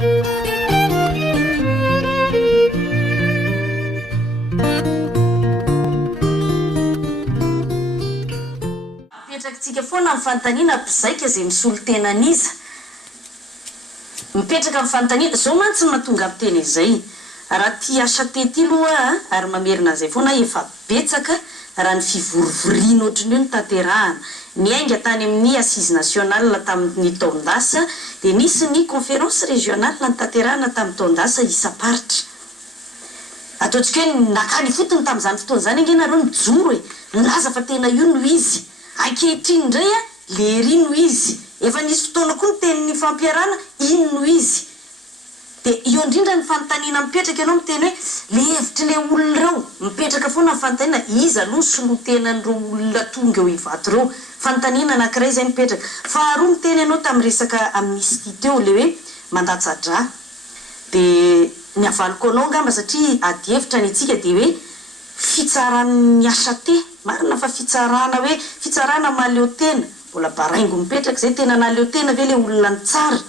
Tsika foana amin'ny fanontaniana mpizaika izay misolo tena an'iza mipetraka amin'ny fanontaniana zao mantsy no mahatonga amin'ny tena izay raha tia asa tety aloha ary mamerina izay foana efa betsaka raha ny fivorovoriana ohatrany io ny tanterahana ny ainga tany amin'ny assise nationale tamin'ny taondasa dia nisy ny conférence régionale ny tanterahana tamin'ny taondasa isa-paritra ataontsika hoe nakany fotony tamin'izany fotoana izany ange nareo nijoro e nilaza fa tena io no izy ankehitriny indray a lery no izy efa nisy fotoana koa ny tenin'ny fampiarana ino no izy dia eo indrindra ny fanontaniana mipetraka ianao miteny hoe le hevitry le olona ireo mipetraka foana ny fanontaniana iza aloha ny solotenan'ireo olona tonga eo hivato ireo fanontaniana anankiray izay mipetraka faharoa miteny ianao tamin'ny resaka amnistie teo le hoe mandatsa-dra dia ny avaliko anao angamba satria ady hevitra ny itsika dia hoe fitsaran'ny asa te marina fa fitsarana maleo tena mbola baraingo mipetraka izay tena naleo tena ve le olona ny tsara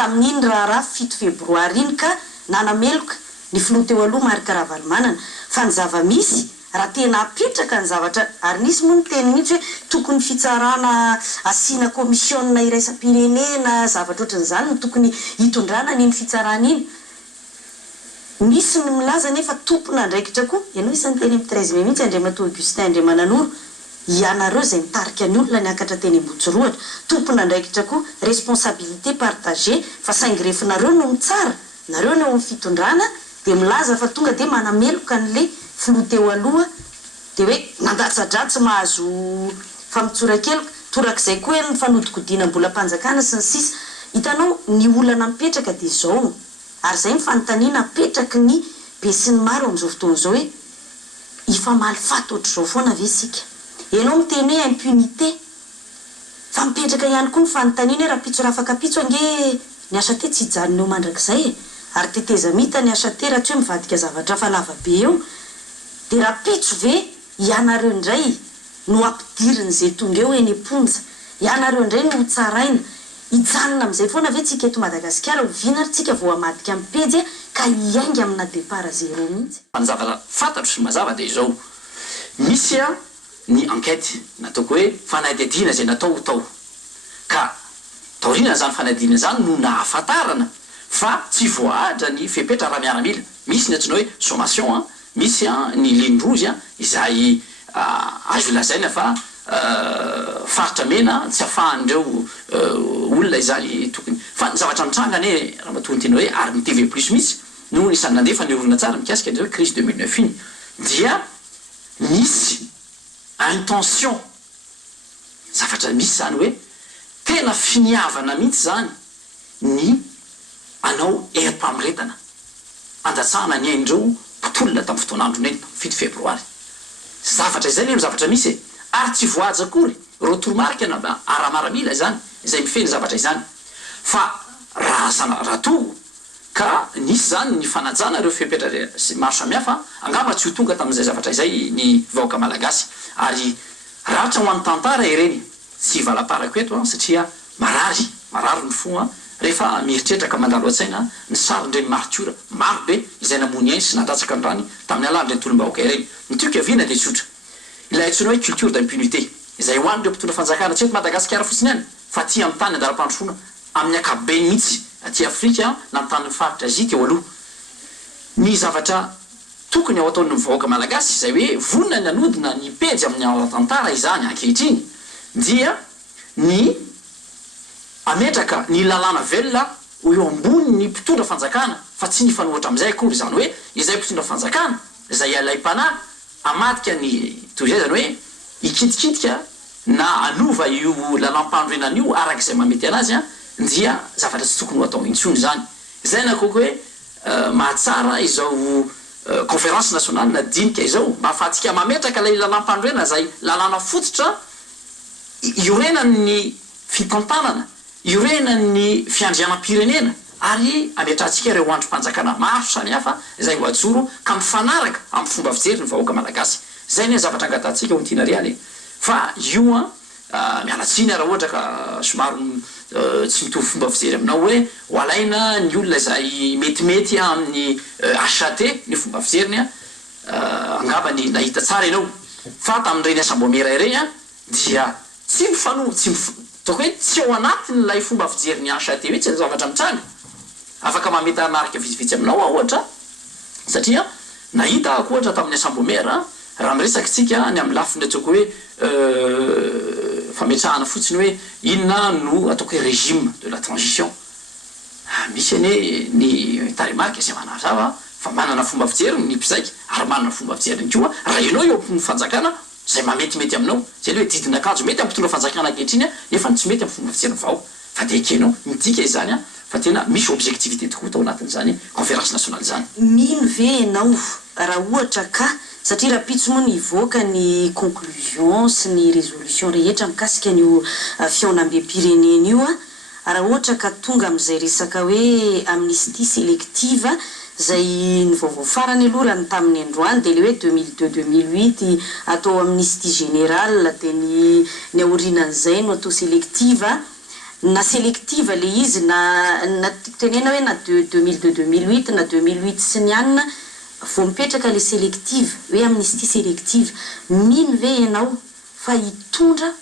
tamin'iny raha 7 febroary iny ka nanameloka ny filoha teo aloha marika ravalomanana fa ny zava-misy raha tena apetraka ny zavatra ary nisy moa ny teny mihitsy hoe tokony fitsarana asiana komisiona iraisam-pirenena zavatra ohatran'izany no tokony hitondrana n'iny fitsarana iny misy ny milaza nefa tompona andraikitra koa ianao isan'ny teny amin'ny 13 mai mihitsy Andriamatoa Augustin Andriamananoro ianareo izay mitarika ny olona niakatra teny Ambotsyrohatra tompona andraikitra koa responsabilité partagée fa saingy rehefinareo no mitsara nareo no amin'ny fitondrana dia milaza fa tonga dia manameloka n'le filoha teo aloha dia hoe nandatsa-dratsy mahazo famitsorakeloka torak'izay koa ny fanodikodiana mbola mpanjakana sy ny sisa hitanao ny olana mipetraka dia izao ary izay mifanontaniana petraky ny be sy ny maro amin'izao fotoana izao hoe ifamaly faty ohatr'izao foana ve sika ianao miteny hoe impunité fa mipetraka ihany koa ny fanontaniana hoe raha pitso rafaka pitso ange ny asa te tsy hijanoneo mandrakizay e ary teteza mita ny asa te raha tsy hoe mivadika zavatra fa lava be eo dia raha pitso ve ianareo indray no ampidiriny izay tonga eo eny amponja ianareo indray no tsaraina hijanona amin'izay foana ve tsika eto Madagasikara viana ary tsika vao hamadika amin'ny pejy ka hiainga amina départ zéro mihitsy fanazava fantatro sy mazava dia izao misy ny enquête nataoko hoe fanadihadiana izay natao tao ka taoriana zany fanadihana zany no nahafantarana fa tsy voahatra ny fepetra raha miaramila misy ny antsoina hoe sommation misy ny ligne rouge izay azo lazaina fa faritra mena tsy afahan'ireo olona izay tokony fa ny zavatra mitrangany raha matontena hoe ary ny TvPlus misy no isany nandefa ny olona tsara mikasika hoe crise 2009 iny dia misy intention zavatra misy zany hoe tena finiavana mihitsy zany ny anao erim-pamiretana andatsahana ny ain'ireo mpitolona tamin'ny fotoanandro neny 7 febroary zavatra izay leno zavatra misy ary tsy voaja akory retour marque ara-maramila zany izay mifeny zavatra izany fa raha to ka nisy zany ny fanajana ireo fepetra maro samihafa angamba tsy ho tonga tamin'izay zavatra izay ny vahoaka malagasy ary rahatra ho an'ny tantara ireny tsy valaparako eto satria marary ny fo rehefa mieritreritra ka mandalo an-tsaina ny sarindreny martura maro be izay namony ainy sy natratsaka ny rany tamin'ny alandreny tolom-bahoaka ireny nitioka aviana dia tsotra ilay antsoina hoe culture d'impunité izay hoan'ireo mpitondra fanjakana tsy eto Madagasikara fotsiny any fa ty amin'ny tany andalam-pandrosoana amin'ny akabeny mihitsy aty Afrika na amin'ny faritra Azia teo aloha ny zavatra tokony ao ataon'ny vahoaka malagasy izay hoe vonona ny anodina ny pejy amin'ny alatantara izany ankehitriny dia ny ametraka ny lalàna velona ho eo ambony ny mpitondra fanjakana fa tsy ny fanohatra amin'izay akory zany hoe izay mpitondra fanjakana izay alay-panahy amadika ny toy izay zany hoe ikitikitika na anova io lalam-pandroenana io arak'izay mamety anazy dia zavatra tsy tokony ho atao intsony zany izay na koko hoe mahatsara izao conférence nationale na dinika izao mba ahafahantsika mametraka ilay lalam-pandroenana izay lalàna fototra iorenany fitantanana iorenany fiandrianam-pirenena ary ametrantsika ireo androm-panjakana maro samihafa izay ho ajoro ka mifanaraka amin'ny fomba fijery ny vahoaka malagasy zay ny zavatra angatantsika Onitiana Realy fa io mialatsiny raha ohatra ka somaro tsy mitovy fomba fijery aminao hoe hoalaina ny olona zay metimety amin'ny HAT ny fomba fijeriny angamba ny nahita tsara ianao fa tamin'ireny asambomera ireny dia tsy mifano tsy taoko hoe tsy ao anatiny lay fomba fijery ny HAT mihitsy ny zavatra mitranga afaka mameta marika vitsivitsy aminao ohatra satria nahita ohatra tamin'ny asambomera raha miresaka tsika ny amin'ny lafiny ataoko hoe fametrahana fotsiny hoe inona no ataoko hoe régime de la transition misy ane ny taremarika zay manazava fa manana fomba fijery ny mpizaika ary manana fomba fijery ny koa raha ianao eo amin'ny fanjakana zay mametimety aminao zay le hoe didina akanjo mety ampitondra fanjakana ankehitriny nefa tsy mety amin'ny fomba fijery vao fa de ekenao midika izany fa tena misy objectivité tokoa tao anatin'izany conférence nationale zany mino ve ianao raha ohatra ka satria raha pitso moa nivoaka ny conclusion sy ny résolution rehetra mikasika nyo fiaonam-be-pirenena io raha ohatra ka tonga amin'izay resaka hoe amnistie sélective zay ny vaovao farany aloha raha ny tamin'ny androany dia le hoe 2002-2008 atao amnistie générale dia ny aorinan'izay no atao sélective na sélective le izy na tenena hoe na 2002-2008 na 2008 sy ny anina vao mipetraka le sélective hoe amnistie sélective mino ve ianao fa hitondra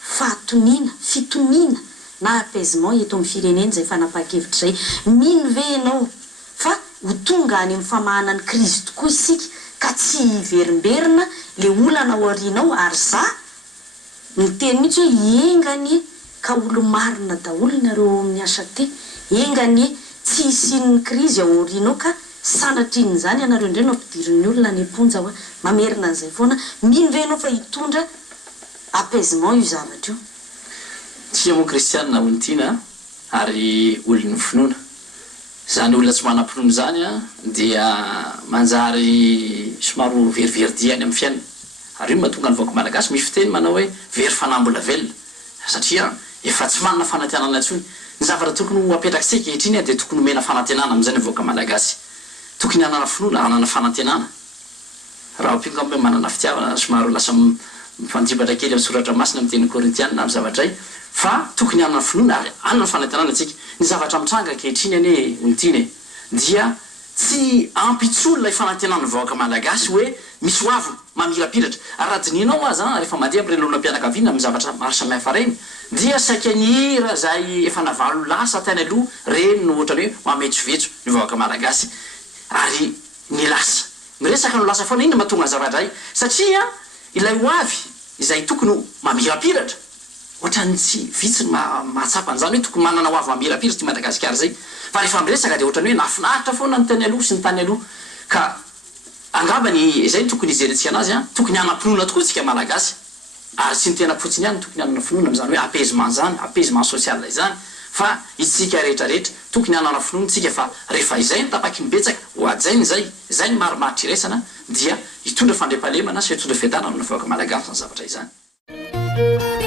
fahatoniana fitoniana na apaisement eto amin'ny firenena zay fanapa-kevitra zay mino ve ianao fa ho tonga any amin'ny famahana ny crise tokoa isika ka tsy verimberina le olana ao arinao ary za miteny mihitsy hoe engany ka olo marina daholo nareo amin'ny HAT engany tsy isin'ny crise ao arinao ka sanatrin'ny zany anareo indray no ampidirin'ny olona ny amponja hoe mamerina an'izay foana mino ve ianao fa hitondra apaisement io zavatra io tsy moa kristianina Onitiana ary olon'ny finoana zany olona tsy manam-pinoana zany dia manjary somaro veriverdiany amin'ny fiainana ary io mahatonga ny vaoko malagasy misy fiteny manao hoe very fanambola velona satria efa tsy manana fanantenana intsony ny zavatra tokony apetraka sika etriny dia tokony mena fanantenana amin'izay ny vahoaka malagasy tokony hanana finoana hanana fanantenana raha ampingo hoe manana fitiavana somaro lasa mifandibatra kely amin'ny soratra masina amin'ny teny korintianina amin'ny zavatray fa tokony hanana finoana ary hanana fanantenana tsika ny zavatra mitranga kehitriny ane Onitiana dia tsy ampitsolo lay fanantenana vahoaka malagasy hoe misy hoavo mamirapiratra ary raha dininao azy rehefa mandeha amin'ireny olona-pianakaviana amin'ny zavatra maro samihafa reny dia saika nihira zay efa navalo lasa tany aloha reny no ohatrany hoe mametsovetso ny vahoaka malagasy ary ny lasa miresaka no lasa foana iny mahatonga ny zavatra satria ilay hoavy izay tokony mamirapiratra ohatrany tsy vitsy mahatsapa an'izany hoe tokony manana hoavy mamirapiratra ty Madagasikara zay fa rehefa miresaka dia ohatrany hoe nafinaritra foana ny tany aloha sy ny tany aloha ka angambany izay tokony ijerentsika anazy tokony hanam-pinoana tokoa tsika malagasy ary tsy ny tena fotsiny ihany tokony hanana finoana amin'izany hoe apaisement zany apaisement social izany fa itsika rehetrarehetra tokony hanana finoana tsika fa rehefa izay ny tapaky mibetsaka ho ajainy zay ny marimaritra iraisana dia hitondra fandriampahalemana sy hitondra fiadanana ny vahoaka malagasy ny zavatra izany